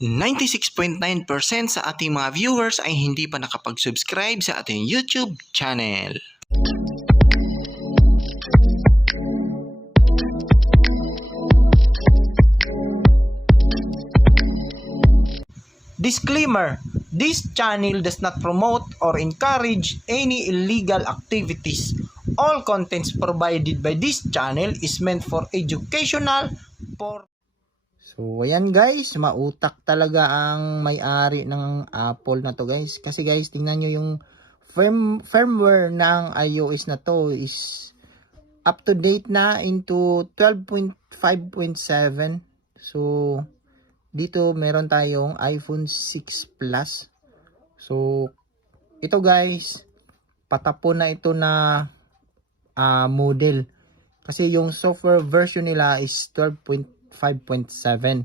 96.9% sa ating mga viewers ay hindi pa nakapag-subscribe sa ating YouTube channel. Disclaimer This channel does not promote or encourage any illegal activities. All contents provided by this channel is meant for educational for So ayan guys, mautak talaga ang may-ari ng Apple na to guys. Kasi guys, tingnan nyo yung firm, firmware ng iOS na to is up to date na into 12.5.7. So dito meron tayong iPhone 6 Plus. So, ito guys, patapon na ito na ah, model. Kasi yung software version nila is 12.5.7.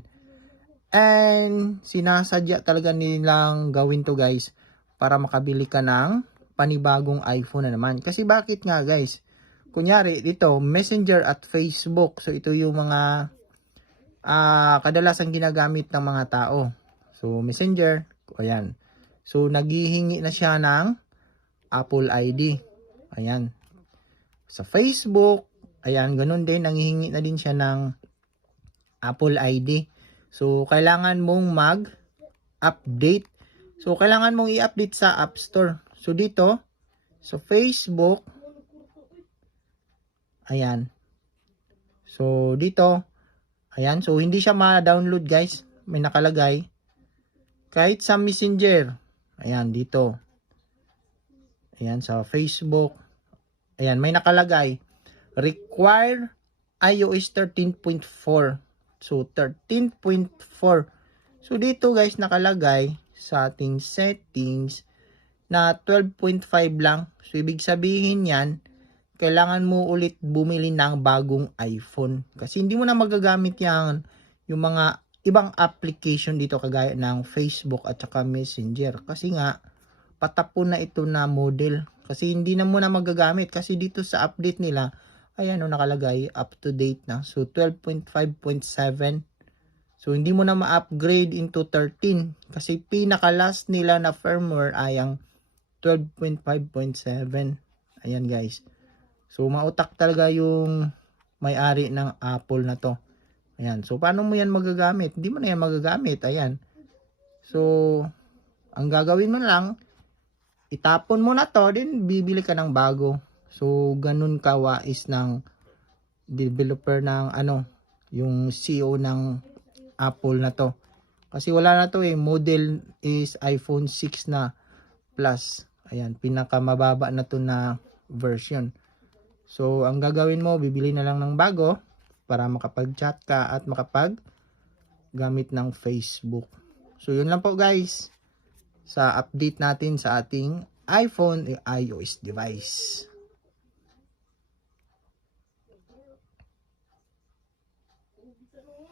And sinasadya talaga nilang gawin to guys para makabili ka ng panibagong iPhone na naman. Kasi bakit nga guys? Kunyari dito, Messenger at Facebook. So ito yung mga ah kadalasan ginagamit ng mga tao. So, Messenger, ayan. So, naghihingi na siya ng Apple ID. Ayan. Sa Facebook, ayan, ganun din, nanghihingi na din siya ng Apple ID. So, kailangan mong mag-update. So, kailangan mong i-update sa App Store. So, dito, sa Facebook, ayan. So, dito, Ayan, so hindi siya ma-download guys. May nakalagay. Kahit sa Messenger. Ayan, dito. Ayan, sa Facebook. Ayan, may nakalagay. Require iOS 13.4. So, 13.4. So, dito guys, nakalagay sa ating settings na 12.5 lang. So, ibig sabihin yan, kailangan mo ulit bumili ng bagong iPhone. Kasi hindi mo na magagamit yan yung mga ibang application dito kagaya ng Facebook at saka Messenger. Kasi nga, patapon na ito na model. Kasi hindi na mo na magagamit. Kasi dito sa update nila, ayan o nakalagay, up to date na. So, 12.5.7. So, hindi mo na ma-upgrade into 13. Kasi pinaka-last nila na firmware ay ang 12.5.7. Ayan guys. So, mautak talaga yung may-ari ng Apple na to. Ayan. So, paano mo yan magagamit? Hindi mo na yan magagamit. Ayan. So, ang gagawin mo lang, itapon mo na to, then bibili ka ng bago. So, ganun kawais ng developer ng ano, yung CEO ng Apple na to. Kasi wala na to eh. Model is iPhone 6 na Plus. Ayan, pinakamababa na to na version. So, ang gagawin mo, bibili na lang ng bago para makapag-chat ka at makapag gamit ng Facebook. So, yun lang po guys sa update natin sa ating iPhone eh, iOS device. hospital